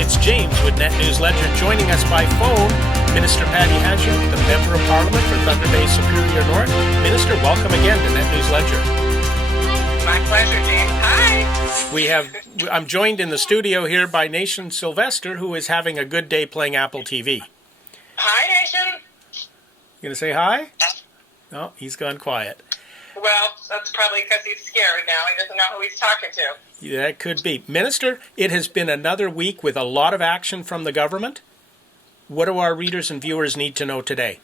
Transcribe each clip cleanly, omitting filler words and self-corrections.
It's James with Net News Ledger. Joining us by phone, Minister Patty Hajdu, the Member of Parliament for Thunder Bay Superior North. Minister, welcome again to Net News Ledger. My pleasure, James. Hi. I'm joined in the studio here by Nation Sylvester, who is having a good day playing Apple TV. Hi, Nation. You going to say hi? No, he's gone quiet. Well, that's probably because he's scared now. He doesn't know who he's talking to. Yeah, that could be. Minister, it has been another week with a lot of action from the government. What do our readers and viewers need to know today?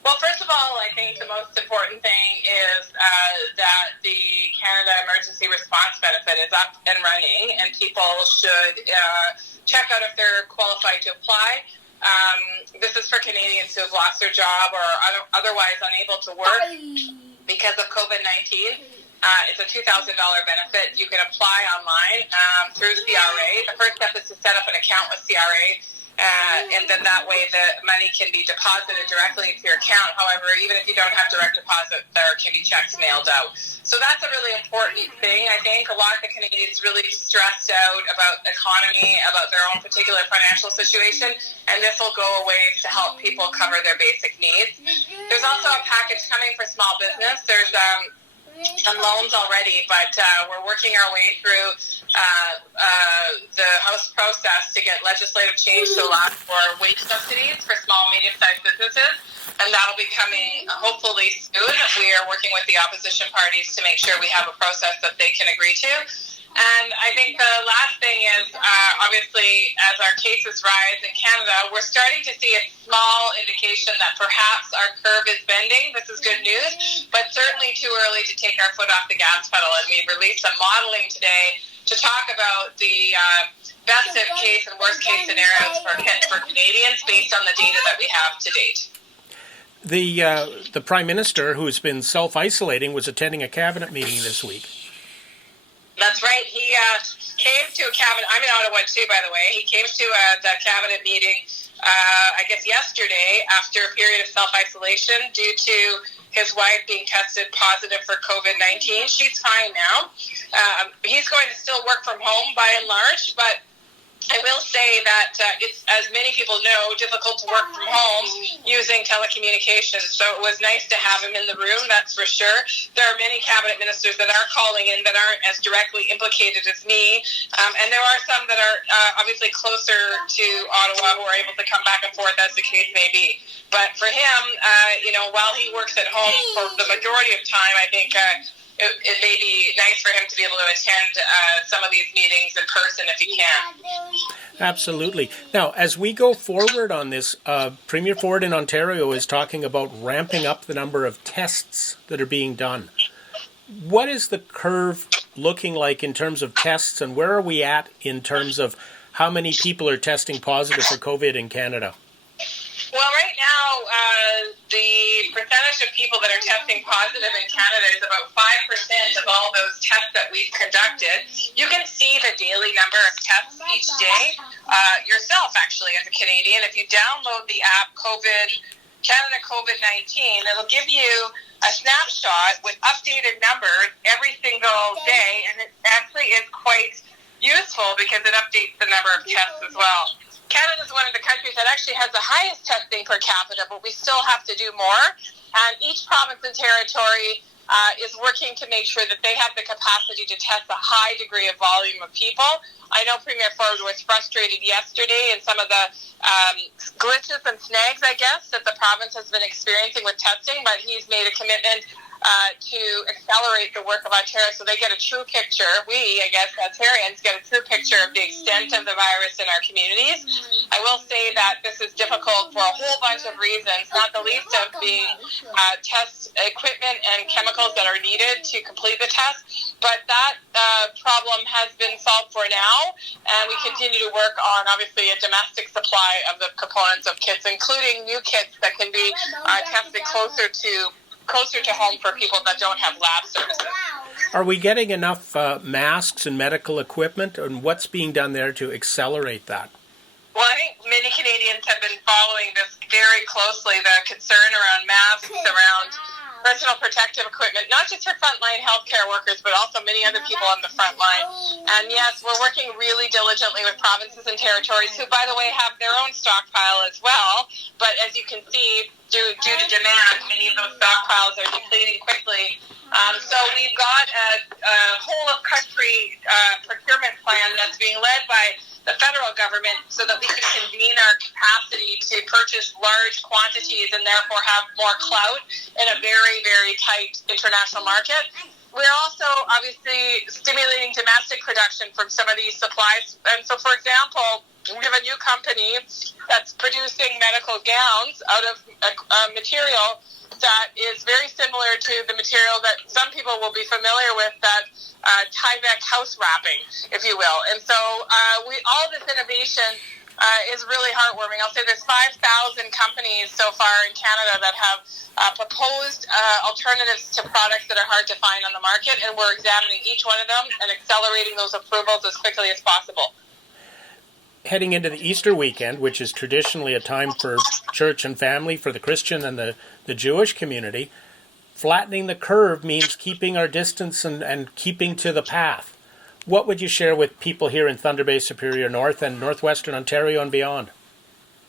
Well, first of all, I think the most important thing is that the Canada Emergency Response Benefit is up and running, and people should check out if they're qualified to apply. This is for Canadians who have lost their job or otherwise unable to work because of COVID-19. It's a $2,000 benefit. You can apply online through CRA. The first step is to set up an account with CRA, and then that way the money can be deposited directly into your account. However, even if you don't have direct deposit, there can be checks mailed out. So that's a really important thing. I think a lot of the Canadians really stressed out about the economy, about their own particular financial situation, and this will go a ways to help people cover their basic needs. There's also a package coming for small business. There's some loans already, but we're working our way through the House process to get legislative change to allow for wage subsidies for small, medium-sized businesses, and that'll be coming hopefully soon. We are working with the opposition parties to make sure we have a process that they can agree to. And I think the last thing is, obviously, as our cases rise in Canada, we're starting to see a small indication that perhaps our curve is bending. This is good news, but certainly too early to take our foot off the gas pedal. And we released some modeling today to talk about the best case and worst case scenarios for Canadians based on the data that we have to date. The Prime Minister, who's been self-isolating, was attending a cabinet meeting this week. That's right. He came to a cabinet. I'm in Ottawa too, by the way. He came to the cabinet meeting, I guess yesterday, after a period of self-isolation due to his wife being tested positive for COVID-19. She's fine now. He's going to still work from home by and large, but I will say that it's, as many people know, difficult to work from home using telecommunications. So it was nice to have him in the room, that's for sure. There are many cabinet ministers that are calling in that aren't as directly implicated as me. And there are some that are obviously closer to Ottawa who are able to come back and forth as the case may be. But for him, while he works at home for the majority of time, I think it may be nice for him to be able to attend some of these meetings in person if he can. Absolutely. Now, as we go forward on this, Premier Ford in Ontario is talking about ramping up the number of tests that are being done. What is the curve looking like in terms of tests, and where are we at in terms of how many people are testing positive for COVID in Canada? Well, right now, the percentage of people that are testing positive in Canada is about 5% of all those tests that we've conducted. You can see the daily number of tests each day yourself, actually, as a Canadian. If you download the app Canada COVID-19, it'll give you a snapshot with updated numbers every single day, and it actually is quite useful because it updates the number of tests as well. Canada is one of the countries that actually has the highest testing per capita, but we still have to do more. And each province and territory is working to make sure that they have the capacity to test a high degree of volume of people. I know Premier Ford was frustrated yesterday in some of the glitches and snags, I guess, that the province has been experiencing with testing, but he's made a commitment to accelerate the work of Ontario so they get a true picture. We, I guess, Ontarians, get a true picture of the extent of the virus in our communities. I will say that this is difficult for a whole bunch of reasons, not the least of being test equipment and chemicals that are needed to complete the test. But that problem has been solved for now, and we continue to work on, obviously, a domestic supply of the components of kits, including new kits that can be tested closer to home for people that don't have lab services. Are we getting enough masks and medical equipment, and what's being done there to accelerate that? Well, I think many Canadians have been following this very closely, the concern around masks, around personal protective equipment, not just for frontline healthcare workers, but also many other people on the front line. And yes, we're working really diligently with provinces and territories who, by the way, have their own stockpile as well. But as you can see, due to demand, many of those stockpiles are depleting quickly. So we've got a whole of country procurement plan that's being led by the federal government so that we can convene our capacity to purchase large quantities and therefore have more clout in a very, very tight international market. We're also obviously stimulating domestic production from some of these supplies. And so, for example, we have a new company that's producing medical gowns out of material that is very similar to the material that some people will be familiar with, that Tyvek house wrapping, if you will. And so all this innovation is really heartwarming. I'll say there's 5,000 companies so far in Canada that have proposed alternatives to products that are hard to find on the market, and we're examining each one of them and accelerating those approvals as quickly as possible. Heading into the Easter weekend, which is traditionally a time for church and family for the Christian and the Jewish community, flattening the curve means keeping our distance and keeping to the path. What would you share with people here in Thunder Bay, Superior North, and northwestern Ontario and beyond?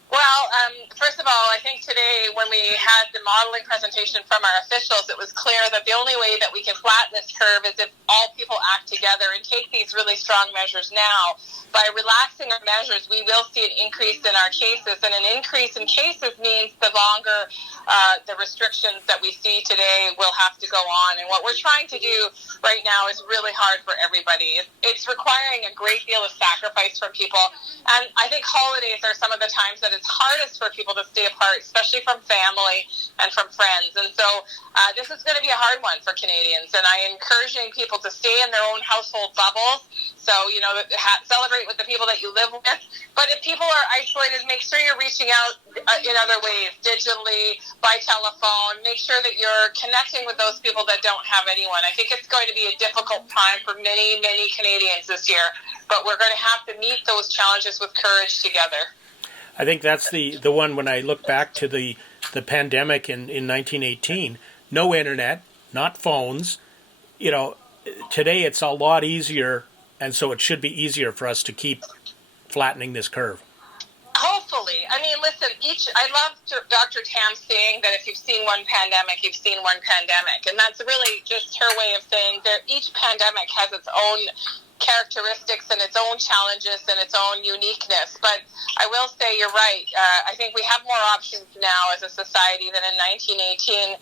Well, first of all, I think today when we had the modeling presentation from our officials, it was clear that the only way that we can flatten this curve is if all people act together and take these really strong measures now. By relaxing our measures, we will see an increase in our cases, and an increase in cases means the longer the restrictions that we see today will have to go on. And what we're trying to do right now is really hard for everybody. It's requiring a great deal of sacrifice from people, and I think holidays are some of the times that it's hardest for people to stay apart, especially from family and from friends. And so this is going to be a hard one for Canadians, and I'm encouraging people to stay in their own household bubbles. So, celebrate with the people that you live with. But if people are isolated, make sure you're reaching out in other ways, digitally, by telephone. Make sure that you're connecting with those people that don't have anyone. I think it's going to be a difficult time for many, many Canadians this year, but we're going to have to meet those challenges with courage together. I think that's the one when I look back to the pandemic in 1918, no internet, not phones. Today it's a lot easier, and so it should be easier for us to keep flattening this curve. Hopefully. I mean, listen, I love Dr. Tam saying that if you've seen one pandemic, you've seen one pandemic. And that's really just her way of saying that each pandemic has its own characteristics and its own challenges and its own uniqueness. But I will say you're right. I think we have more options now as a society than in 1918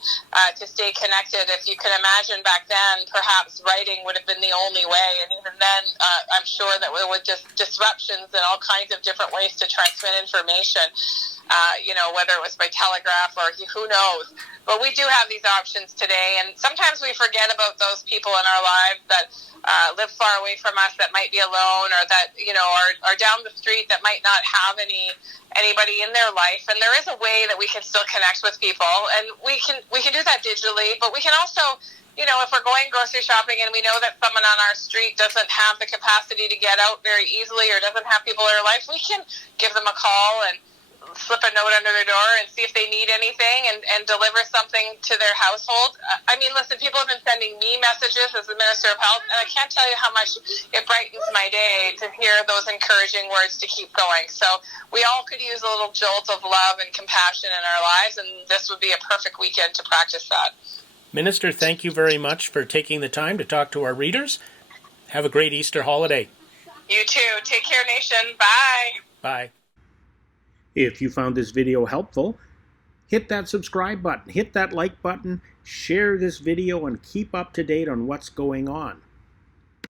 to stay connected. If you can imagine back then, perhaps writing would have been the only way. And even then, I'm sure that there were just disruptions and all kinds of different ways to transmit information. Whether it was by telegraph or who knows. But we do have these options today, and sometimes we forget about those people in our lives that live far away from us, that might be alone, or that are down the street that might not have anybody in their life. And there is a way that we can still connect with people, and we can do that digitally. But we can also, if we're going grocery shopping and we know that someone on our street doesn't have the capacity to get out very easily or doesn't have people in their life, we can give them a call and slip a note under their door and see if they need anything and deliver something to their household. I mean, listen, people have been sending me messages as the Minister of Health, and I can't tell you how much it brightens my day to hear those encouraging words to keep going. So we all could use a little jolt of love and compassion in our lives, and this would be a perfect weekend to practice that. Minister, thank you very much for taking the time to talk to our readers. Have a great Easter holiday. You too. Take care, nation. Bye. Bye. If you found this video helpful, hit that subscribe button, hit that like button, share this video, and keep up to date on what's going on.